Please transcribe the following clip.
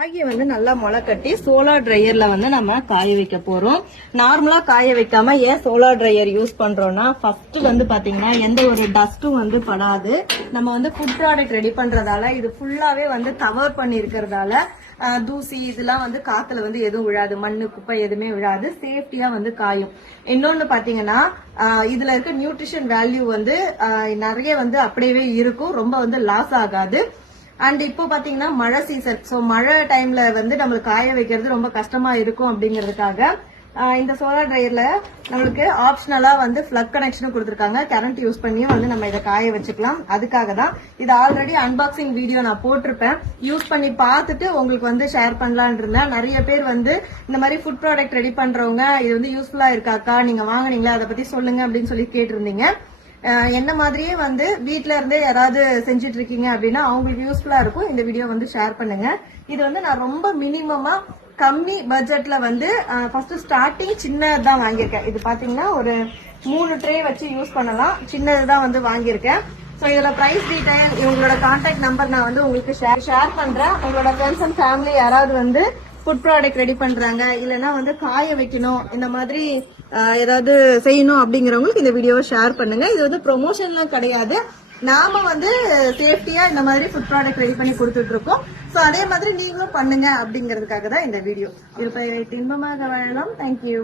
ராகியை வந்து நல்லா முளை கட்டி சோலார் ட்ரையர்ல வந்து நம்ம காய வைக்க போறோம். நார்மலா காய வைக்காம ஏன் சோலார் ட்ரையர் யூஸ் பண்றோம்னா, ஃபர்ஸ்ட் வந்து பாத்தீங்கன்னா எந்த ஒரு டஸ்டும் வந்து படாது. நம்ம வந்து ஃபுட் ப்ராடக்ட் ரெடி பண்றதால இது ஃபுல்லாவே வந்து கவர் பண்ணி இருக்கிறதால தூசி இதெல்லாம் வந்து காத்துல வந்து எதுவும் விழாது, மண்ணு குப்பை எதுவுமே விழாது, சேஃப்டியா வந்து காயும். இன்னொன்னு பாத்தீங்கன்னா இதுல இருக்க நியூட்ரிஷன் வேல்யூ வந்து நிறைய வந்து அப்படியே இருக்கும், ரொம்ப வந்து லாஸ் ஆகாது. அண்ட் இப்போ பாத்தீங்கன்னா மழை சீசன், சோ மழை டைம்ல வந்து நம்மளுக்கு காய வைக்கிறது ரொம்ப கஷ்டமா இருக்கும். அப்படிங்கறதுக்காக இந்த சோலார் ட்ரையர்ல நம்மளுக்கு ஆப்ஷனலா வந்து பிளக் கனெக்ஷனும் கொடுத்துருக்காங்க. கரண்ட் யூஸ் பண்ணியும் வந்து நம்ம இதை காய வச்சுக்கலாம். அதுக்காக தான் இது ஆல்ரெடி அன்பாக்சிங் வீடியோ நான் போட்டிருப்பேன். யூஸ் பண்ணி பார்த்துட்டு உங்களுக்கு வந்து ஷேர் பண்ணலான் இருந்தேன். நிறைய பேர் வந்து இந்த மாதிரி ஃபுட் ப்ராடக்ட் ரெடி பண்றவங்க இது வந்து யூஸ்ஃபுல்லா இருக்காக்கா, நீங்க வாங்குனீங்களா, அதை பத்தி சொல்லுங்க அப்படின்னு சொல்லி கேட்டிருந்தீங்க. என்ன மாதிரியே வந்து வீட்ல இருந்தே யாராவது செஞ்சுட்டு இருக்கீங்க அப்படின்னா அவங்களுக்கு யூஸ்ஃபுல்லா இருக்கும். இந்த வீடியோ வந்து ஷேர் பண்ணுங்க. இது வந்து நான் ரொம்ப மினிமமா கம்மி பட்ஜெட்ல வந்து ஃபர்ஸ்ட் ஸ்டார்டிங் சின்னதான் வாங்கியிருக்கேன். இது பாத்தீங்கன்னா ஒரு 3 ட்ரே வச்சு யூஸ் பண்ணலாம். சின்னதுதான் வந்து வாங்கியிருக்கேன். ஸோ இதோட பிரைஸ் டீடைல், இவங்களோட கான்டாக்ட் நம்பர் நான் வந்து உங்களுக்கு ஷேர் பண்றேன். உங்களோட ஃப்ரெண்ட்ஸ் அண்ட் ஃபேமிலி யாராவது வந்து ஃபுட் ப்ராடக்ட் ரெடி பண்றாங்க, இல்லைன்னா வந்து காய வைக்கணும், இந்த மாதிரி ஏதாவது செய்யணும் அப்படிங்கிறவங்களுக்கு இந்த வீடியோவை ஷேர் பண்ணுங்க. இது வந்து ப்ரொமோஷன்லாம் கிடையாது. நாம வந்து சேஃப்டியா இந்த மாதிரி ஃபுட் ப்ராடக்ட் ரெடி பண்ணி கொடுத்துட்டு இருக்கோம். ஸோ அதே மாதிரி நீங்களும் பண்ணுங்க அப்படிங்கிறதுக்காக தான் இந்த வீடியோ. இதில் இன்பமாக வாழலாம். தேங்க்யூ.